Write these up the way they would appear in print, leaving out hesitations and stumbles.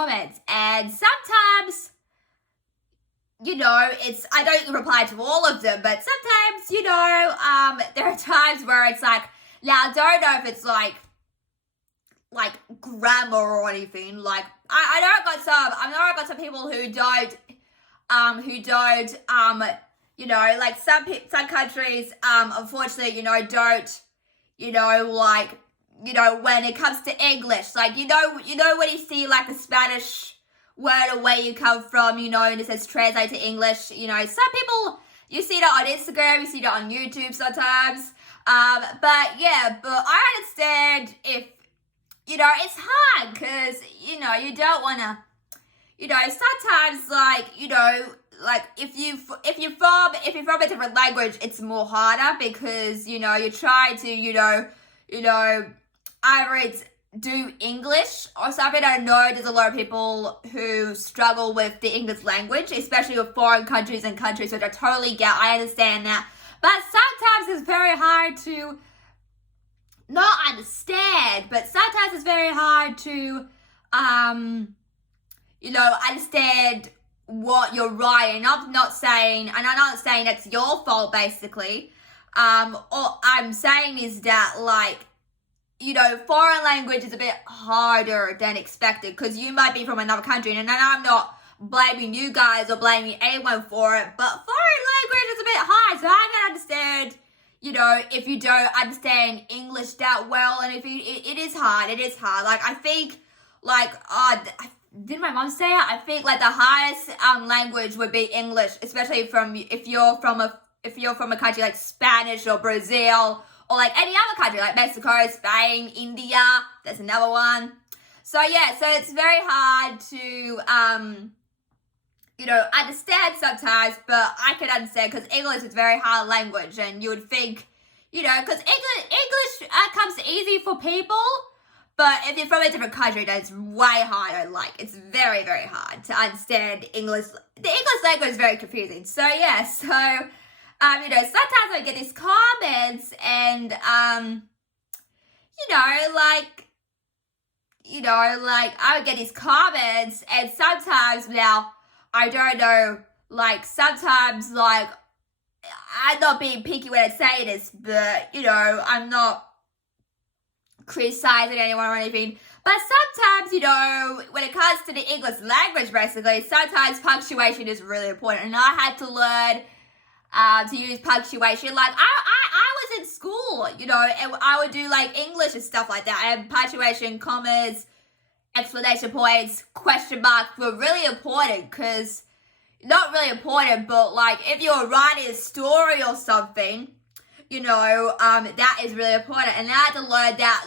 comments, and sometimes, I don't reply to all of them, but sometimes, there are times where it's like, now I don't know if it's like grammar or anything. Like, I know I got some people who don't, like some countries, unfortunately, don't, when it comes to English, like, when you see like a Spanish word or where you come from, and it says translate to English, some people, you see that on Instagram, you see that on YouTube sometimes, but I understand if, it's hard, because, you don't want to, sometimes, like, if you're from a different language, it's more harder, because, you try to, either it's do English or something. I know there's a lot of people who struggle with the English language, especially with foreign countries and countries, which I totally get. I understand that. But sometimes it's very hard to not understand, but sometimes it's very hard to, understand what you're writing. I'm not saying that's your fault, basically. All I'm saying is that, like, foreign language is a bit harder than expected, because you might be from another country, and I'm not blaming you guys or blaming anyone for it, but foreign language is a bit hard, so I can understand, if you don't understand English that well, and if it is hard, like, I think, like, did my mom say it? I think, like, the highest language would be English, especially if you're from a country like Spanish or Brazil, or like any other country, like Mexico, Spain, India, that's another one. So yeah, so it's very hard to, understand sometimes, but I can understand, because English is a very hard language, and you would think, because English comes easy for people, but if you're from a different country, then it's way harder. Like, it's very, very hard to understand English. The English language is very confusing. So yeah, sometimes I get these comments, and, I would get these comments, and sometimes, now, I don't know, like, sometimes, like, I'm not being picky when I say this, but, I'm not criticizing anyone or anything, but sometimes, when it comes to the English language, basically, sometimes punctuation is really important, and I had to learn to use punctuation. Like, I was in school, and I would do, like, English and stuff like that, and punctuation, commas, explanation points, question marks were really important, because, not really important, but, like, if you're writing a story or something, that is really important, and I had to learn that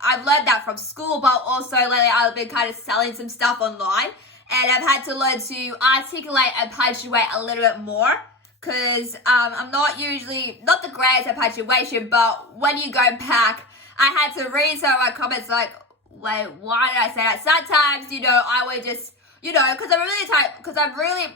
I've learned that from school, but also lately I've been kind of selling some stuff online, and I've had to learn to articulate and punctuate a little bit more, because I'm not the greatest at punctuation, but when you go back, I had to read some of my comments like, wait, why did I say that? Sometimes, I would just, because I'm really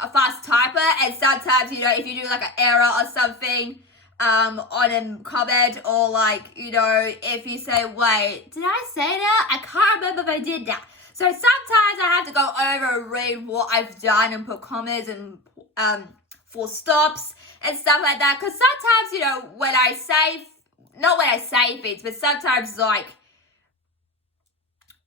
a fast typer, and sometimes, if you do like an error or something on a comment, or like, if you say, wait, did I say that? I can't remember if I did that. So sometimes I have to go over and read what I've done and put commas and full stops and stuff like that. Because sometimes, not when I say things, but sometimes, like,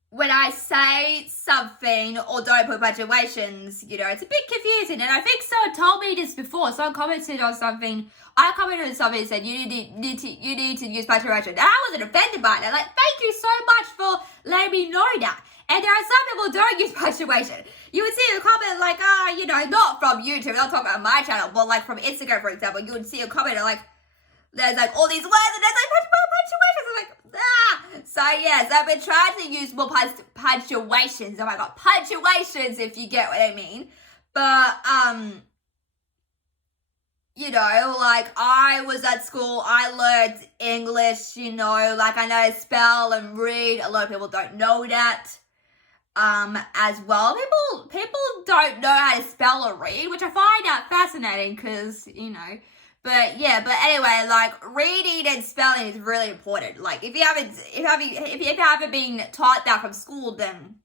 when I say something or don't put punctuations, it's a bit confusing. And I think someone told me this before. Someone commented on something. I commented on something and said, you need to use punctuation. And I wasn't offended by it. Like, thank you so much for letting me know that. And there are some people who don't use punctuation. You would see a comment like, not from YouTube, not talking about my channel, but like from Instagram, for example, you would see a comment like, there's like all these words and there's like punctuations. I'm like, ah. So yes, I've been trying to use more punctuations. Oh my god, punctuations, if you get what I mean. But, like, I was at school, I learned English, like, I know to spell and read. A lot of people don't know that. As well. People don't know how to spell or read, which I find that fascinating, because, but anyway, like, reading and spelling is really important. Like, if you haven't been taught that from school, then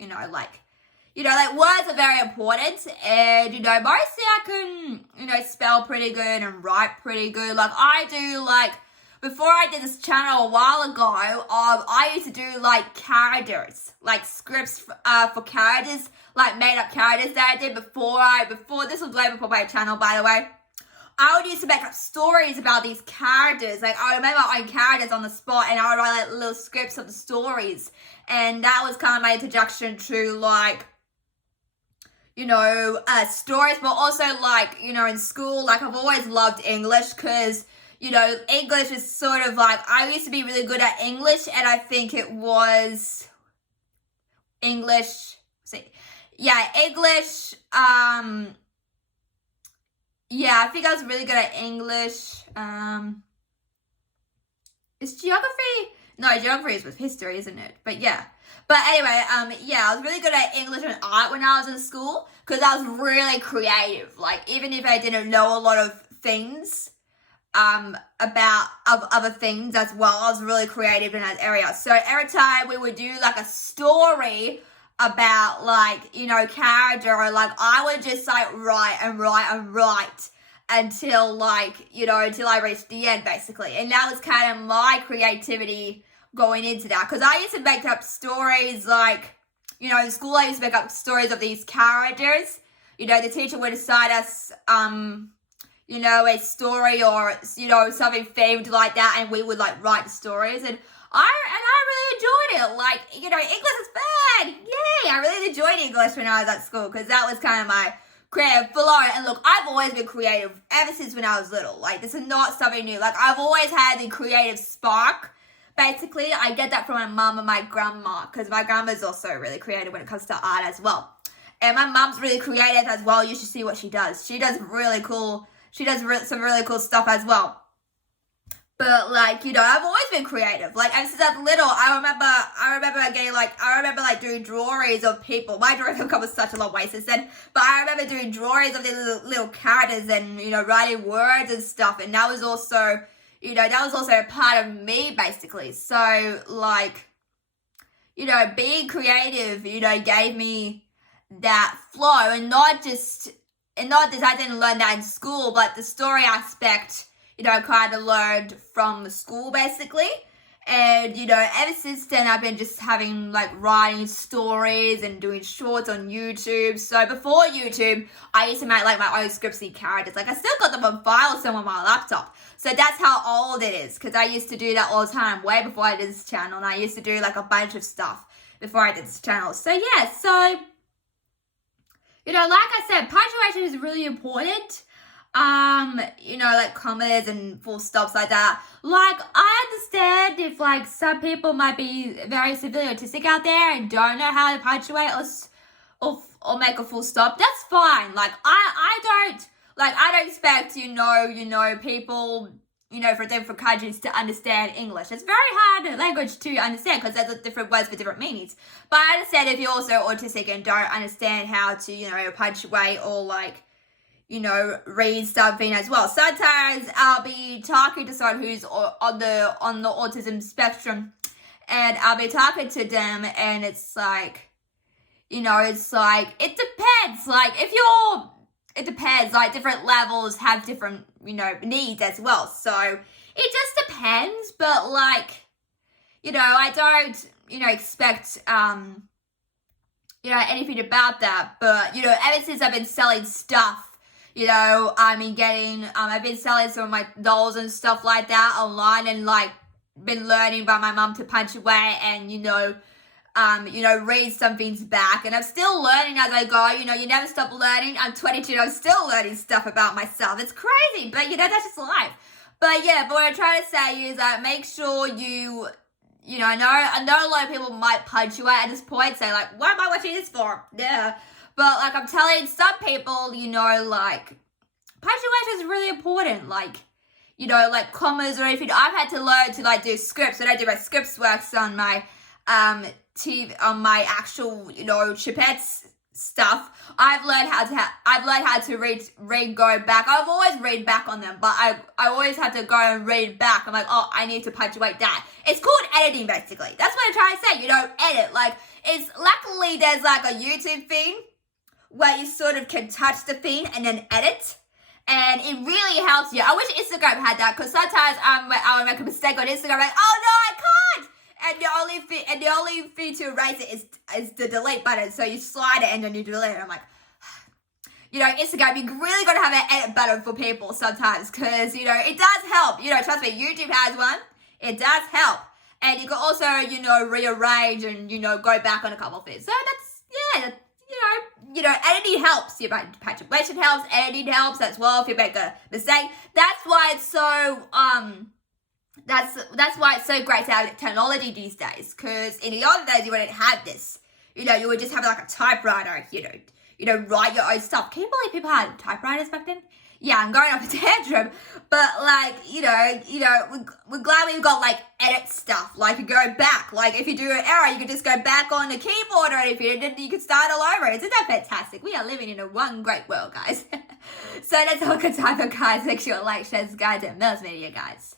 like words are very important, and, mostly I can, spell pretty good and write pretty good. Like, I do, like, before I did this channel a while ago, I used to do, like, characters, like, scripts for characters, like, made-up characters that I did before, this was way before my channel, by the way. I would used to make up stories about these characters. Like, I would make my own characters on the spot, and I would write, like, little scripts of the stories. And that was kind of my introduction to, like, stories, but also, like, in school, like, I've always loved English, because, English is sort of, like, I used to be really good at English, and I think it was English, I think I was really good at English. Is geography? No, geography is with history, isn't it? But yeah. But anyway, I was really good at English and art when I was in school, because I was really creative. Like, even if I didn't know a lot of things about other things as well, I was really creative in that area. So every time we would do, like, a story about, like, character, or, like, I would just, like, write until, like, until I reached the end, basically. And that was kind of my creativity going into that, because I used to make up stories, like, in school I used to make up stories of these characters. The teacher would assign us, a story, or, something themed like that, and we would, like, write the stories, and I really enjoyed it. Like, English is bad. Yay! I really enjoyed English when I was at school, because that was kind of my creative flow. And look, I've always been creative ever since when I was little. Like, this is not something new. Like, I've always had the creative spark. Basically, I get that from my mum and my grandma, because my grandma's also really creative when it comes to art as well. And my mum's really creative as well. You should see what she does. She does some really cool stuff as well. But, like, I've always been creative. Like, ever since I was little, I remember doing drawings of people. My drawings have come such a long way since then. But I remember doing drawings of these little characters, and, writing words and stuff. And that was also, a part of me, basically. So, like, being creative, gave me that flow. And not just I didn't learn that in school, but the story aspect, kind of learned from school, basically. And, ever since then, I've been just having, like, writing stories and doing shorts on YouTube. So before YouTube, I used to make, like, my own scripts and characters. Like, I still got them on file somewhere on my laptop. So that's how old it is, because I used to do that all the time, way before I did this channel. And I used to do, like, a bunch of stuff before I did this channel. So, yeah, so, like I said, punctuation is really important. Like, commas and full stops like that. Like, I understand if, like, some people might be very severely autistic out there and don't know how to punctuate or make a full stop. That's fine. Like, I don't expect, people, from different countries to understand English. It's very hard language to understand, because there's different words for different meanings. But I understand if you're also autistic and don't understand how to, punctuate or, like, read something as well. Sometimes I'll be talking to someone who's on the autism spectrum, and I'll be talking to them, and it's like, it depends. Like, it depends. Like, different levels have different, needs as well. So it just depends. But, like, I don't, expect, anything about that. But, ever since I've been selling stuff, I've been selling some of my dolls and stuff like that online, and, like, been learning by my mum to punctuate and, read some things back. And I'm still learning as I go. You never stop learning. I'm 22. I'm still learning stuff about myself. It's crazy, but, that's just life. But, yeah, but what I'm trying to say is that make sure I know a lot of people might punctuate at this point, say, like, what am I watching this for? Yeah. But, like, I'm telling some people, like, punctuation is really important. Like, like, commas or anything. I've had to learn to, like, do scripts. When I do my scripts works on my, on my actual, Chipette's stuff, I've learned how to read go back. I've always read back on them, but I always have to go and read back. I'm like, oh, I need to punctuate that. It's called editing, basically. That's what I'm trying to say. You know, edit. Like, it's luckily there's like a YouTube thing where you sort of can touch the thing and then edit. And it really helps you. I wish Instagram had that, because sometimes I'll make a mistake on Instagram, like, oh no, I can't. And the only thing to erase it is the delete button. So you slide it and then you delete it. I'm like, you know, Instagram, you really got to have an edit button for people sometimes, because, you know, it does help. You know, trust me, YouTube has one. It does help. And you can also, you know, rearrange and, you know, go back on a couple of things. So that's, yeah, you know, editing helps. You know, punctuation helps, editing helps as well if you make a mistake. That's why it's so, that's why it's so great to have technology these days, because in the olden days you wouldn't have this. You know, you would just have like a typewriter, you know, write your own stuff. Can you believe people had typewriters back then? Yeah, I'm going off a tantrum, but like, you know, we're glad we've got like edit stuff. Like, you go back. Like, if you do an error, you can just go back on the keyboard, or if you didn't, you can start all over. Isn't that fantastic? We are living in a one great world, guys. So that's all good time for guys. Make sure you like, share, subscribe, and most media, guys.